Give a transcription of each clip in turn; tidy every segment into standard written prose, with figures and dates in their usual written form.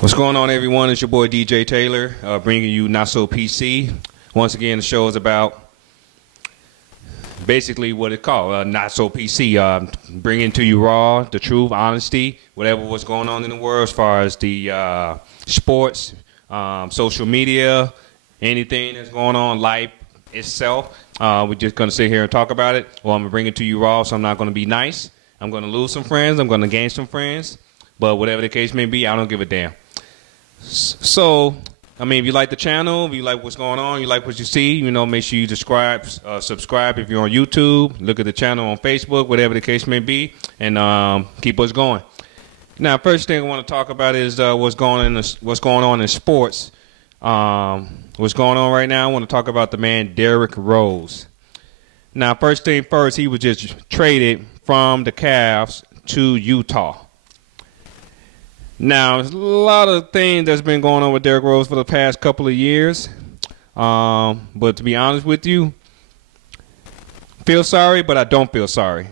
What's going on, everyone? It's your boy DJ Taylor, bringing you Not So PC. Once again, the show is about basically what it's called, Not So PC. Bringing to you raw, the truth, honesty, whatever was going on in the world as far as the sports, social media, anything that's going on, life itself. We're just going to sit here and talk about it. Well, I'm going to bring it to you raw, so I'm not going to be nice. I'm going to lose some friends. I'm going to gain some friends. But whatever the case may be, I don't give a damn. So, I mean, if you like the channel, if you like what's going on, you like what you see, make sure you subscribe if you're on YouTube, look at the channel on Facebook, whatever the case may be, and keep us going. Now, first thing I want to talk about is what's going on in sports. What's going on right now, I want to talk about the man Derrick Rose. Now, first thing first, he was just traded from the Cavs to Utah. Now, there's a lot of things that's been going on with Derrick Rose for the past couple of years. But to be honest with you, feel sorry, but I don't feel sorry.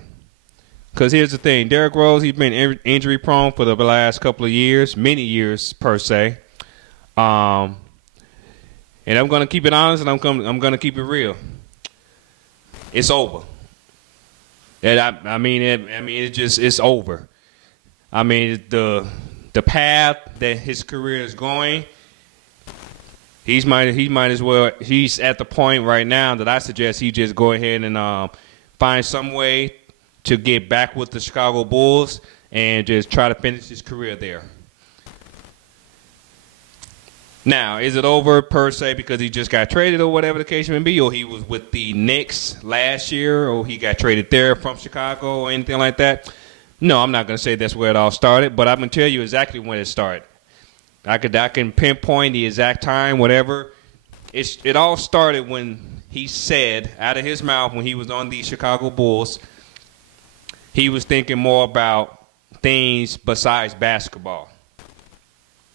Because here's the thing. Derrick Rose, he's been injury prone for the last couple of years, many years per se. And I'm going to keep it honest, and I'm going to keep it real. It's over. And it's over. I mean, the path that his career is going, he might as well. He's at the point right now that I suggest he just go ahead and find some way to get back with the Chicago Bulls and just try to finish his career there. Now, is it over per se because he just got traded or whatever the case may be, or he was with the Knicks last year, or he got traded there from Chicago or anything like that? No, I'm not going to say that's where it all started, but I'm going to tell you exactly when it started. I can pinpoint the exact time, whatever. It all started when he said out of his mouth when he was on the Chicago Bulls, he was thinking more about things besides basketball.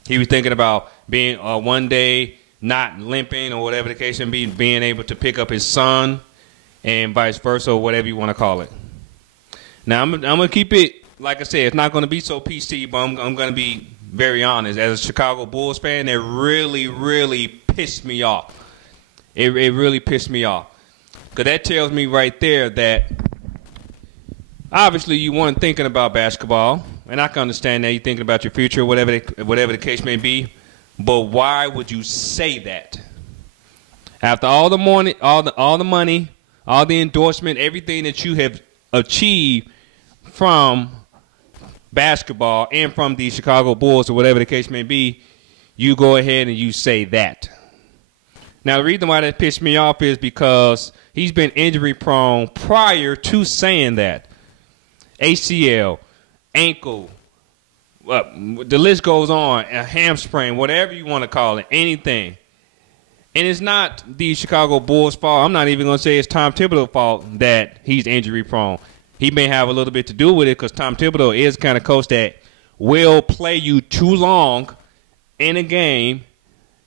He was thinking about being one day not limping or whatever the case may be, being able to pick up his son and vice versa or whatever you want to call it. Now, I'm going to keep it, like I said, it's not going to be so PC, but I'm going to be very honest. As a Chicago Bulls fan, it really, really pissed me off. It really pissed me off. Because that tells me right there that obviously you weren't thinking about basketball, and I can understand that you're thinking about your future, whatever the case may be, but why would you say that? After all the money, all the endorsement, everything that you have achieved from basketball and from the Chicago Bulls or whatever the case may be, you go ahead and you say that. Now, the reason why that pissed me off is because he's been injury prone prior to saying that. ACL, ankle, the list goes on, a hamstring, whatever you want to call it, anything. And it's not the Chicago Bulls' fault. I'm not even going to say it's Tom Thibodeau's fault that he's injury prone. He may have a little bit to do with it because Tom Thibodeau is the kind of coach that will play you too long in a game,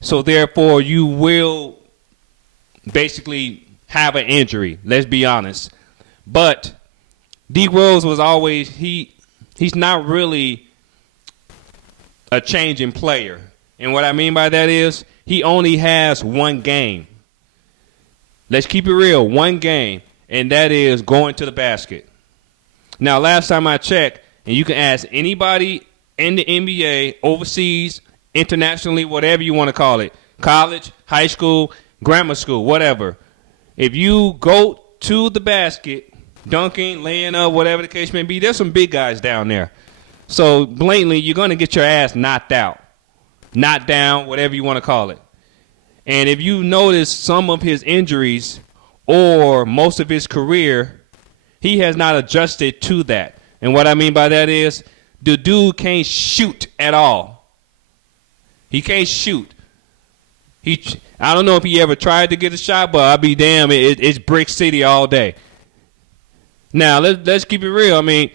so therefore you will basically have an injury. Let's be honest. But D. Rose was always he's not really a changing player. And what I mean by that is he only has one game. Let's keep it real, one game, and that is going to the basket. Now, last time I checked, and you can ask anybody in the NBA, overseas, internationally, whatever you want to call it, college, high school, grammar school, whatever. If you go to the basket, dunking, laying up, whatever the case may be, there's some big guys down there. So, blatantly, you're going to get your ass knocked out, knocked down, whatever you want to call it. And if you notice some of his injuries or most of his career, he has not adjusted to that. And what I mean by that is the dude can't shoot at all. He can't shoot. I don't know if he ever tried to get a shot, but I'll be damned, it's Brick City all day. Now, let's keep it real. I mean,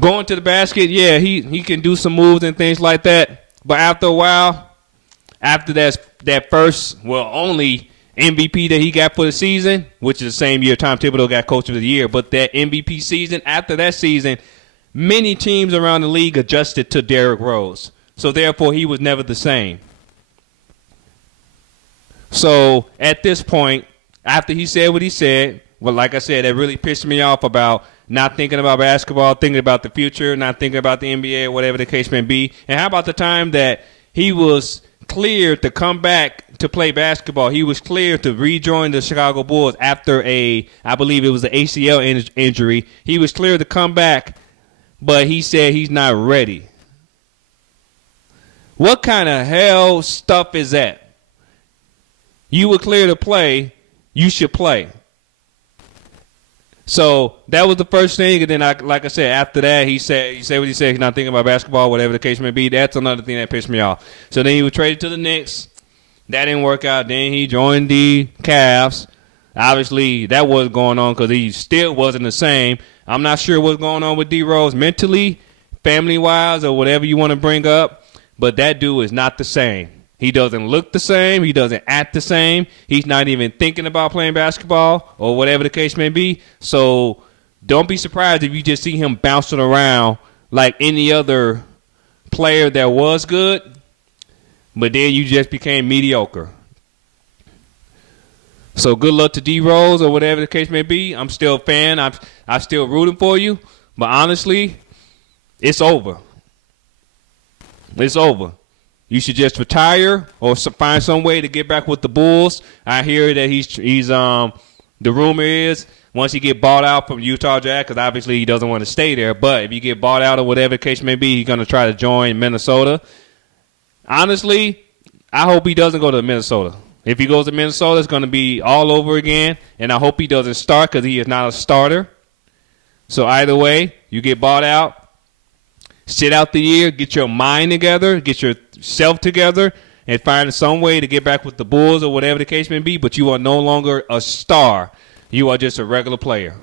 going to the basket, yeah, he can do some moves and things like that. But after a while, after that first, only MVP that he got for the season, which is the same year Tom Thibodeau got Coach of the Year, but that MVP season, after that season, many teams around the league adjusted to Derrick Rose. So therefore, he was never the same. So at this point, after he said what he said, well, like I said, that really pissed me off about not thinking about basketball, thinking about the future, not thinking about the NBA, whatever the case may be. And how about the time that he was cleared to come back to play basketball? He was cleared to rejoin the Chicago Bulls after I believe it was an ACL injury. He was cleared to come back, but he said he's not ready. What kind of hell stuff is that? You were clear to play, you should play. So that was the first thing, and then like I said, after that he said what he said. He's not thinking about basketball, whatever the case may be. That's another thing that pissed me off. So then he was traded to the Knicks. That didn't work out. Then he joined the Cavs. Obviously, that wasn't going on because he still wasn't the same. I'm not sure what's going on with D Rose mentally, family-wise, or whatever you want to bring up, but that dude is not the same. He doesn't look the same. He doesn't act the same. He's not even thinking about playing basketball or whatever the case may be. So don't be surprised if you just see him bouncing around like any other player that was good, but then you just became mediocre. So good luck to D Rose or whatever the case may be. I'm still a fan. I'm still rooting for you. But honestly, it's over. It's over. You should just retire or find some way to get back with the Bulls. I hear that he's the rumor is once he get bought out from Utah Jazz, because obviously he doesn't want to stay there. But if you get bought out or whatever the case may be, he's going to try to join Minnesota. Honestly, I hope he doesn't go to Minnesota. If he goes to Minnesota, it's going to be all over again. And I hope he doesn't start because he is not a starter. So either way, you get bought out. Sit out the year, get your mind together, get yourself together, and find some way to get back with the Bulls or whatever the case may be. But you are no longer a star. You are just a regular player.